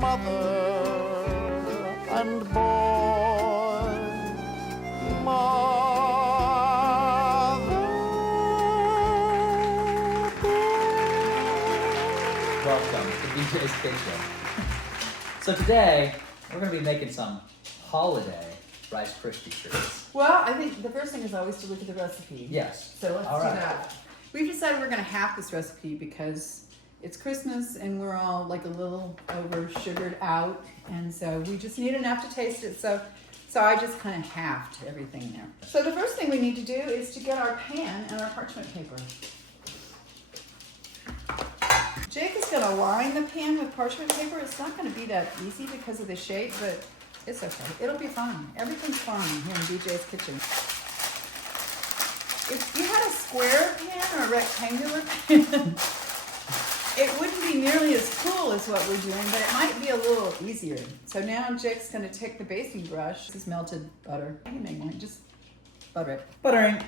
mother and boy. Welcome to DJ's Kitchen. So today, we're going to be making some holiday Rice Krispie treats. Well, I think the first thing is always to look at the recipe. Yes. So let's All do right. that. We've decided we're going to half this recipe because it's Christmas and we're all like a little over sugared out. And so we just need enough to taste it. So I just kind of halved everything there. So the first thing we need to do is to get our pan and our parchment paper. Jake is going to line the pan with parchment paper. It's not going to be that easy because of the shape, but it's okay. It'll be fine. Everything's fine here in DJ's Kitchen. If you had a square pan or a rectangular pan, it wouldn't be nearly as cool as what we're doing, but it might be a little easier. So now Jake's going to take the basting brush. This is melted butter. You can make one. Just butter it. Buttering.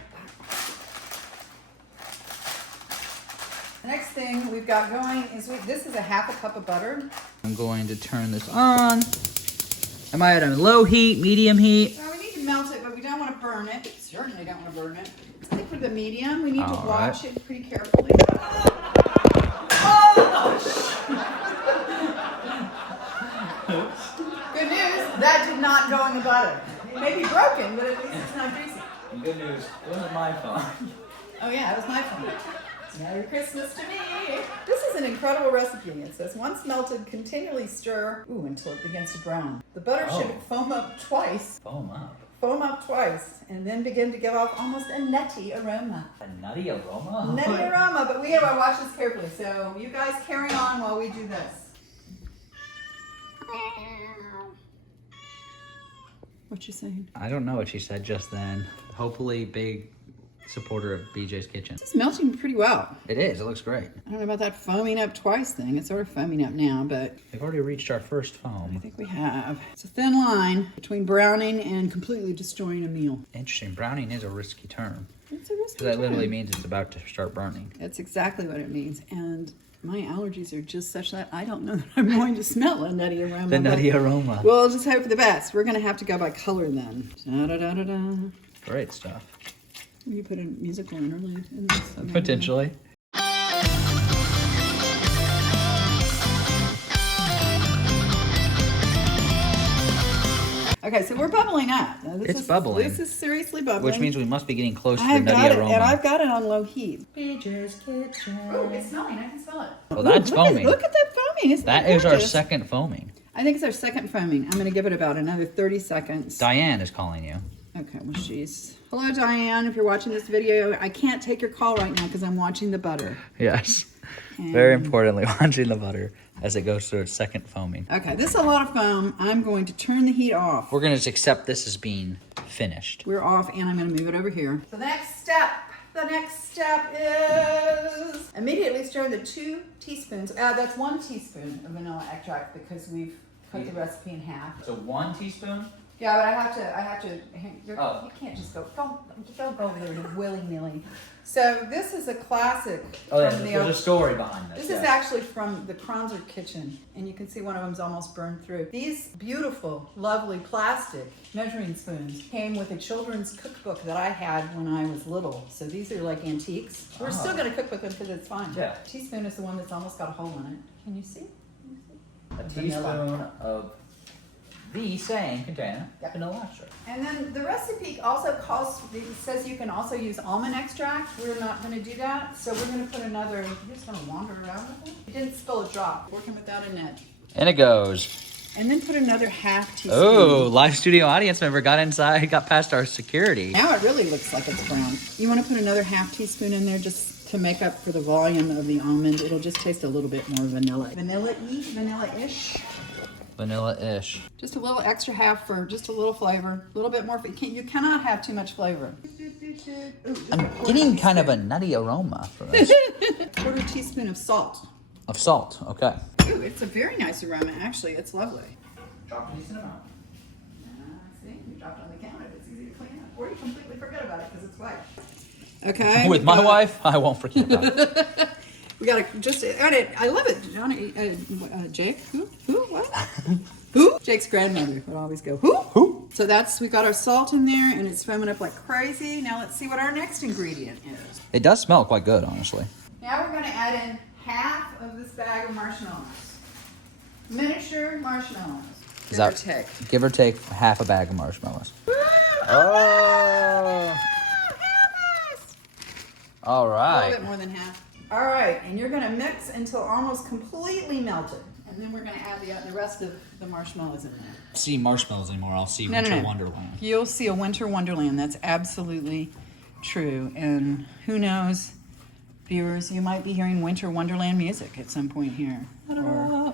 The next thing we've got going is this is a half a cup of butter. I'm going to turn this on. Am I at a low heat, medium heat? Well, we need to melt it, but we don't want to burn it. Certainly don't want to burn it. I think for the medium, we need to watch it pretty carefully. Oh! Good news, that did not go in the butter. It may be broken, but at least it's not greasy. Good news, it wasn't my phone. Oh yeah, it was my phone. Merry Christmas to me. This is an incredible recipe. It says, once melted, continually stir until it begins to brown. The butter should foam up twice. Foam up. Foam up twice, and then begin to give off almost a nutty aroma. A nutty aroma? Nutty aroma, but we have to watch this carefully. So you guys carry on while we do this. What you saying? I don't know what she said just then. Hopefully big supporter of BJ's Kitchen. It's melting pretty well. It is, it looks great. I don't know about that foaming up twice thing. It's sort of foaming up now, but We've already reached our first I foam. think we have. It's a thin line between browning and completely destroying a meal. Interesting, browning is a risky term. It's a risky That literally time. means it's about to start burning. That's exactly what it means. And my allergies are just such that I don't know that I'm going to smell a nutty aroma. The nutty aroma. We'll just hope for the best. We're going to have to go by color then. Da-da-da-da-da. Great stuff. You put a musical interlude in this. Potentially. Okay, so we're bubbling up. Now, It's bubbling. This is seriously bubbling. Which means we must be getting close to the I've got nutty it, aroma. and I've got it on low heat. BJ's Kitchen. Oh, it's smelling. I can smell it. Well, that's Ooh, foaming. Look at that foaming. Isn't That that is our gorgeous? second foaming. I think it's our second foaming. I'm going to give it about another 30 seconds. Diane is calling you. Okay, well, she's... Hello, Diane. If you're watching this video, I can't take your call right now because I'm watching the butter. Yes. And- Very importantly, watching the butter as it goes through its second foaming. Okay, this is a lot of foam. I'm going to turn the heat off. We're going to accept this as being finished. We're off, and I'm going to move it over here. The next step is immediately stir the 2 teaspoons. That's 1 teaspoon of vanilla extract because we've cut the recipe in half. So 1 teaspoon? Yeah, but I have to. Oh. You can't just go. Don't go over there willy-nilly. So this is a classic. Oh, yeah, from the there's a story behind this. This is actually from the Kronzer kitchen, and you can see one of them's almost burned through. These beautiful, lovely plastic measuring spoons came with a children's cookbook that I had when I was little. So these are like antiques. We're still going to cook with them because it's fun. Yeah. Teaspoon is the one that's almost got a hole in it. Can you see? A Vanilla. teaspoon of the same container, vanilla extract. And then the recipe also it says you can also use almond extract. We're not going to do that. So we're going to put another, you're just going to wander around with it. You didn't spill a drop. Working without a net. And it goes. And then put another half teaspoon. Oh, live studio audience member got inside, got past our security. Now it really looks like it's brown. You want to put another half teaspoon in there just to make up for the volume of the almond. It'll just taste a little bit more vanilla. Vanilla-ish. Vanilla-ish. Just a little extra half for just a little flavor. A little bit more. You cannot have too much flavor. Ooh, I'm getting kind of a nutty aroma from this. Quarter teaspoon of salt. Of salt, okay. Ooh, it's a very nice aroma, actually. It's lovely. Drop a decent amount. See, you dropped it on the counter. It's easy to clean up. Or you completely forget about it because it's white. Okay. With my wife, I won't forget about it. We got to just add it. I love it, Johnny. Jake, who? What? Who? Jake's grandmother would always go, who? Who? So we got our salt in there and it's foaming up like crazy. Now let's see what our next ingredient is. It does smell quite good, honestly. Now we're gonna add in half of this bag of marshmallows. Miniature marshmallows. Give or take half a bag of marshmallows. Oh. All A right. little bit more than half. All right, and you're gonna mix until almost completely melted. And then we're gonna add the rest of the marshmallows in there. See marshmallows anymore. I'll see No. Wonderland. You'll see a winter wonderland. That's absolutely true. And who knows, viewers, you might be hearing winter wonderland music at some point here.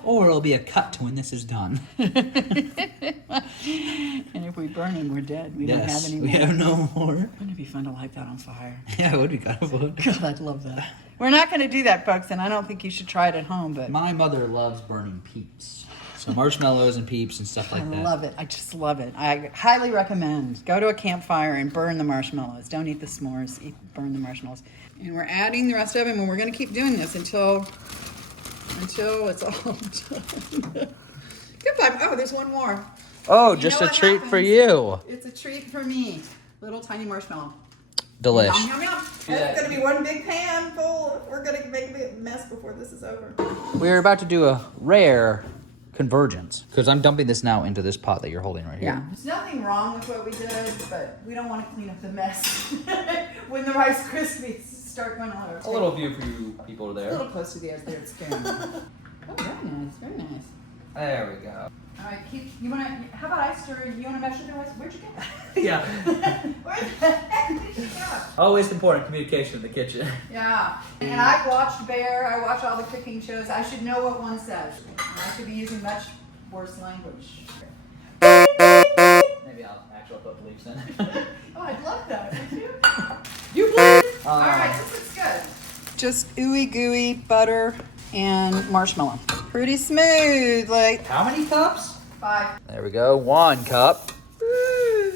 Or it'll be a cut to when this is done. And if we burn them, we're dead. We don't have any more. we have no more. Wouldn't it be fun to light that on fire? Yeah, it would be kind of fun. God, I'd love that. We're not going to do that, folks, and I don't think you should try it at home, but My mother loves burning peeps. So marshmallows and peeps and stuff like I that. love it. I just love it. I highly recommend. Go to a campfire and burn the marshmallows. Don't eat the s'mores. Burn the marshmallows. And we're adding the rest of them, and we're going to keep doing this until it's all done. Goodbye. Oh, there's one more. Oh, You just know a what treat for happens? you. It's a treat for me. Little tiny marshmallow. Delish. Yum, yum, yum. That's going to be one big pan full. We're going to make a mess before this is over. We're about to do a rare convergence because I'm dumping this now into this pot that you're holding right here. Yeah. There's nothing wrong with what we did, but we don't want to clean up the mess when the Rice Krispies start going all over. A little view for you people A there. little close to the edge there, it's scaring me. Oh, very nice, very nice. There we go. All right, how about I stir? You want to measure the rice? Where'd you get that? Yeah. Where the heck did you go? Always important communication in the kitchen. Yeah, and I've watched Bear, I watch all the cooking shows. I should know what one says. I should be using much worse language. Maybe I'll actually put bleeps in. Oh, I'd love that, would you? You please? All right, this looks good. Just ooey gooey butter and marshmallow. Pretty smooth, like How many cups? 5. There we go. 1 cup.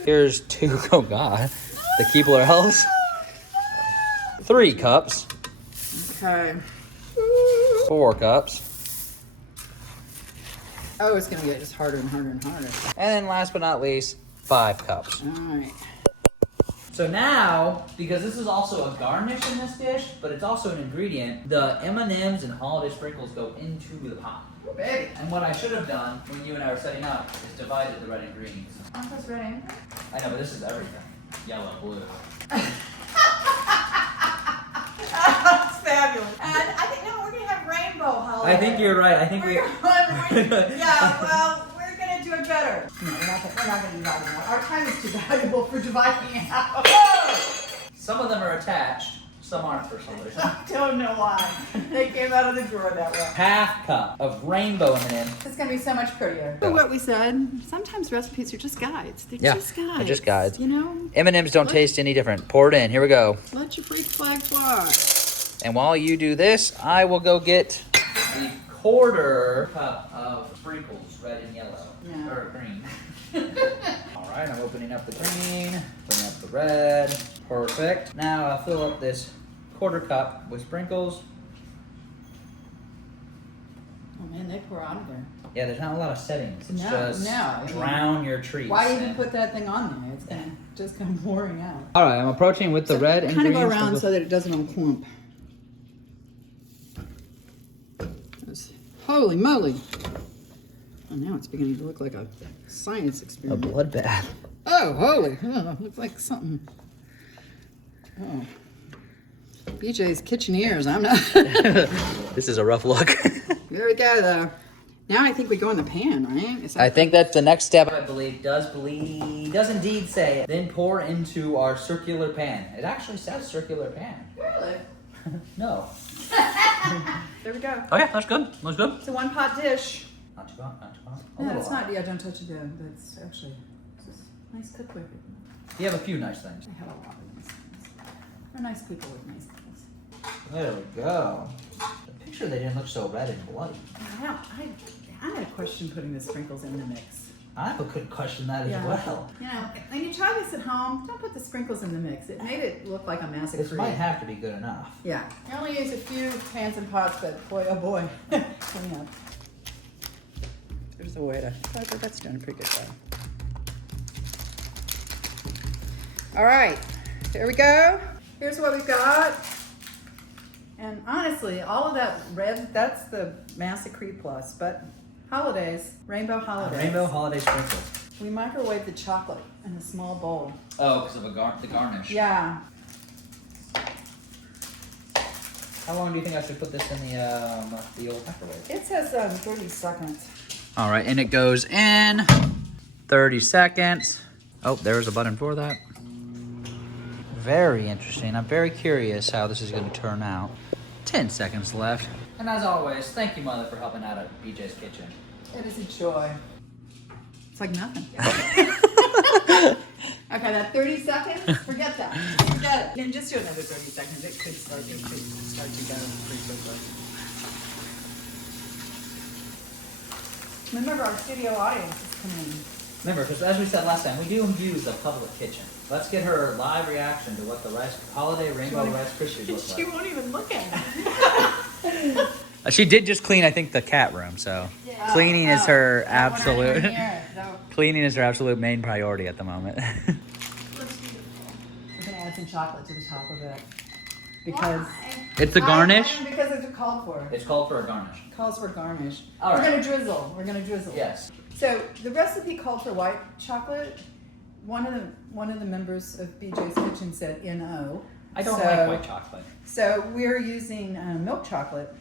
Here's 2. Oh God. The Keebler Elves. 3 cups. Okay. 4 cups. Oh, it's gonna get just harder and harder and harder. And then last but not least, 5 cups. All right. So now, because this is also a garnish in this dish, but it's also an ingredient, the M&Ms and holiday sprinkles go into the pot. Ooh, baby. And what I should have done when you and I were setting up is divided the red ingredients. Aren't those ready? I know, but this is everything. Yellow, blue. That's fabulous. And I think no, we're gonna have rainbow holiday. I think you're right. I think Yeah, well, we're gonna do it better. No, we're not gonna divide it out. Our time is too valuable for dividing it out. Some of them are attached, some aren't for some reason. I don't know why. They came out of the drawer that way. Half cup of rainbow M&M. It's gonna be so much prettier. What we said, sometimes recipes are just guides. They're just guides. they're just guides. You know? M&Ms don't taste any different. Pour it in. Here we go. Let your freak flag fly. And while you do this, I will go get the 1/4 cup of sprinkles, red and yellow. Yeah. Or green. All right, I'm opening up the green, opening up the red. Perfect. Now I'll fill up this 1/4 cup with sprinkles. Oh man, they pour out of there. Yeah, there's not a lot of settings. It's No, just no. drown your treats. Why even in. put that thing on there? It's gonna just come pouring out. All right, I'm approaching with the red Kind of ingredients. go around so that it doesn't all clump. Holy moly! Oh, now it's beginning to look like a science A experiment. bloodbath. Oh, holy! Oh, looks like something. Oh, BJ's kitchen ears. I'm not. This is a rough look. There we go, though. Now I think we go in the pan, right? Is that I think that's the next step. I believe does indeed say, then pour into our circular pan. It actually says circular pan. Really? No. There we go. Okay, that's good. That's good. It's a one-pot dish. Not too hot, not too hot. No, it's not. Yeah, don't touch it down. That's actually just nice cookware. You have a few nice things. I have a lot of nice things. We're nice people with nice things. There we go. The picture they didn't look so red and bloody. I'm gonna question putting the sprinkles in the mix. I could question that as well. You know, when you try this at home, don't put the sprinkles in the mix. It made it look like a massacre. This might have to be good enough. Yeah. You only use a few pans and pots, but boy, oh boy. Clean up. There's a way to, oh, that's doing a pretty good job. All right, here we go. Here's what we've got. And honestly, all of that red, that's the Massacre Plus, but holidays, rainbow holidays. Rainbow holiday sprinkles. We microwave the chocolate in a small bowl. Oh, because of the garnish. Yeah. How long do you think I should put this in the old microwave? It says 30 seconds. All right, and it goes in 30 seconds. Oh, there's a button for that. Very interesting. I'm very curious how this is going to turn out. 10 seconds left. And as always, thank you, Mother, for helping out at BJ's Kitchen. It is a joy. It's like nothing. Okay, that 30 seconds, forget that. Forget it. And just do another 30 seconds. It could start to go pretty quickly. Remember, our studio audience is coming in. Remember, because as we said last time, we do use a public kitchen. Let's get her live reaction to what the holiday rainbow Rice Krispies look She like. won't even look at it. She did just clean, I think, the cat room, so cleaning is her absolute cleaning is her absolute main priority at the moment. We're gonna add some chocolate to the top of it because It's the garnish. Because it's called for. It's called for a garnish. It calls for garnish. All We're right. gonna drizzle. We're gonna drizzle. Yes. So the recipe called for white chocolate. One of the members of BJ's Kitchen said NO. I don't like white chocolate. So we're using milk chocolate.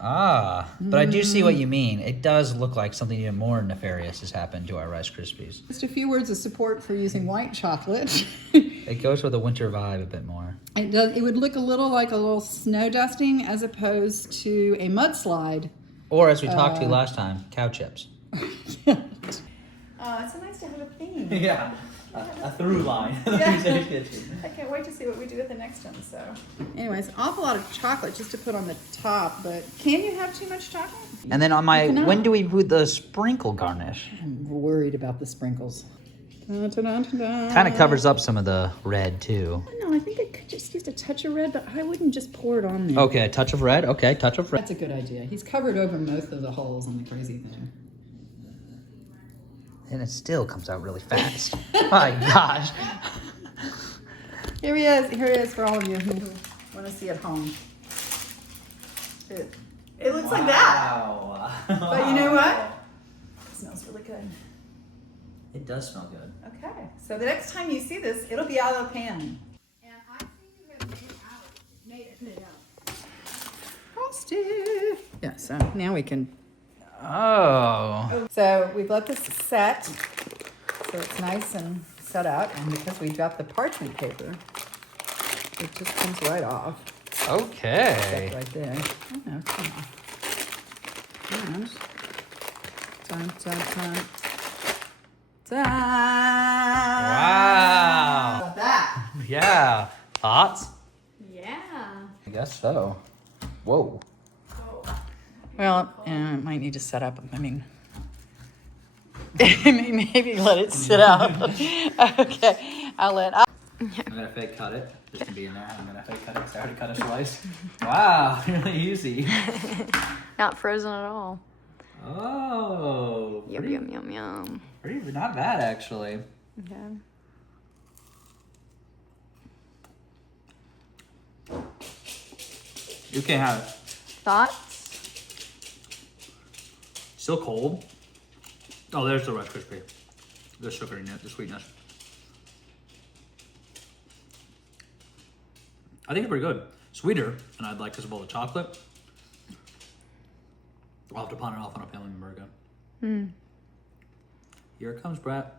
Ah, but I do see what you mean. It does look like something even more nefarious has happened to our Rice Krispies. Just a few words of support for using white chocolate. It goes with the winter vibe a bit more. It does. It would look a little like a little snow dusting as opposed to a mudslide. Or as we talked to last time, cow chips. It's so nice to have a theme. Yeah, a through line. Yeah. I can't wait to see what we do with the next one. So, anyways, awful lot of chocolate just to put on the top. But can you have too much chocolate? And then on when do we put the sprinkle garnish? I'm worried about the sprinkles. Kind of covers up some of the red too. No, I think it could just use a touch of red, but I wouldn't just pour it on there. Okay, a touch of red. Okay, touch of red. That's a good idea. He's covered over most of the holes on the crazy thing. And it still comes out really fast. My gosh. Here he is for all of you who want to see at home. It looks like that. Wow. But you know what? It smells really good. It does smell good. Okay, so the next time you see this, it'll be out of the pan. And I think you have made it out. Frosted. Yeah, so now we can. Oh. So we've let this set, so it's nice and set out. And because we dropped the parchment paper, it just comes right off. Okay. Right there. Oh, no, come on. And dun, dun, dun. Ta-da! Wow. How about that? Yeah. Thoughts? Yeah. I guess so. Whoa. Well, it might need to set up. I mean, maybe let it sit out. Okay, I'm gonna fake cut it. This can be in there. I'm gonna fake cut it because I already cut a slice. Wow, really easy. Not frozen at all. Oh. Yum, yum, yum, yum. Pretty not bad actually. Okay. You can't have it. Thoughts? Still cold. Oh, there's the Rice Krispie. The sugar in it, the sweetness. I think it's pretty good. Sweeter than I'd like because of all the chocolate. I'll have to pawn it off on a family member again. Here it comes, Brett.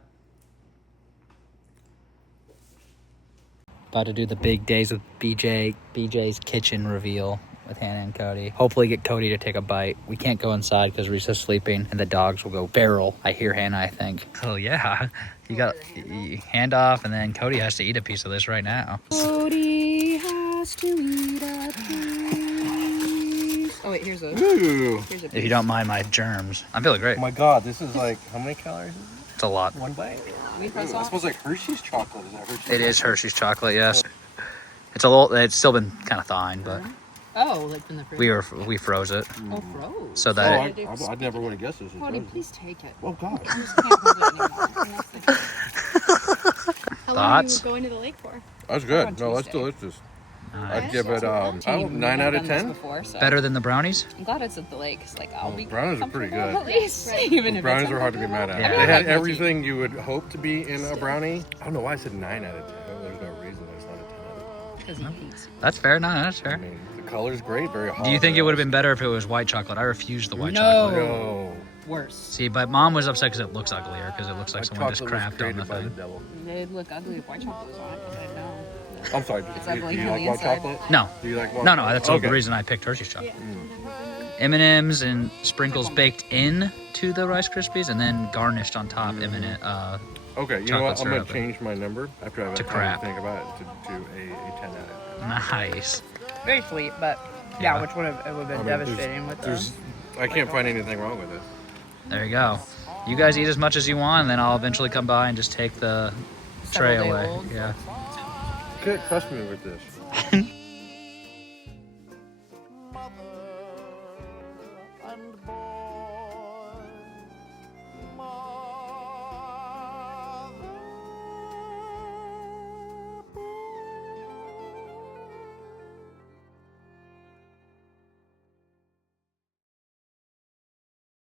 About to do the big days with BJ's Kitchen reveal with Hannah and Cody. Hopefully get Cody to take a bite. We can't go inside because Risa's sleeping and the dogs will go feral. I hear Hannah, I think. Oh yeah, you got hand off and then Cody has to eat a piece of this right now. Cody has to eat a piece. Oh wait, here's a. Ooh. If you don't mind my germs. I'm feeling great. Oh my god, this is like, how many calories is it? It's a lot. One bite? We Ooh, press it off. smells like Hershey's chocolate. Is that Hershey's? It is Hershey's chocolate, yes. It's still been kind of thawing, but. Oh, like from the fridge. We froze it Oh, froze. so Oh, that I never would have guessed this. Cody, please take it. Oh God. I just can't hold it anymore. How long are Thoughts? you going to the lake for? That's On good. No, that's Tuesday. delicious. Nice. I'd give it I don't know, 9 out of 10. Before, so. Better than the brownies. I'm glad it's at the lake. It's like I'll be brownies are pretty comfortable good. at least, even if Brownies it's are hard to be mad at. Yeah. They I had like everything you would hope to be in a brownie. I don't know why I said 9 out of 10. There's no reason it's not a 10. because he hates. That's fair. No, that's I fair. mean, the color's great, very hot. Do you think it would have been better if it was white chocolate? I refuse the white No. chocolate. No. Worse. See, but Mom was upset because it looks uglier, because it looks like White someone just chocolate was crapped on created the by the thing. devil. They'd look ugly if white chocolate was on it, but I know. I'm sorry. It's Do ugly you on like the white inside. chocolate? No, Do you like white no, chocolate? that's the Okay. reason I picked Hershey's chocolate. M&Ms and sprinkles baked in to the Rice Krispies, and then garnished on top. M&M. Okay, you know what? chocolate I'm going syrup. to change my number after I've To had time crap. to think about it to a 10 out of 10. Nice. Very sweet, but Yeah. which would have it would have been I mean, devastating with there's, I can't find anything wrong with it. There you go. You guys eat as much as you want, and then I'll eventually come by and just take the tray Several day away. old. Yeah. You can't trust me with this.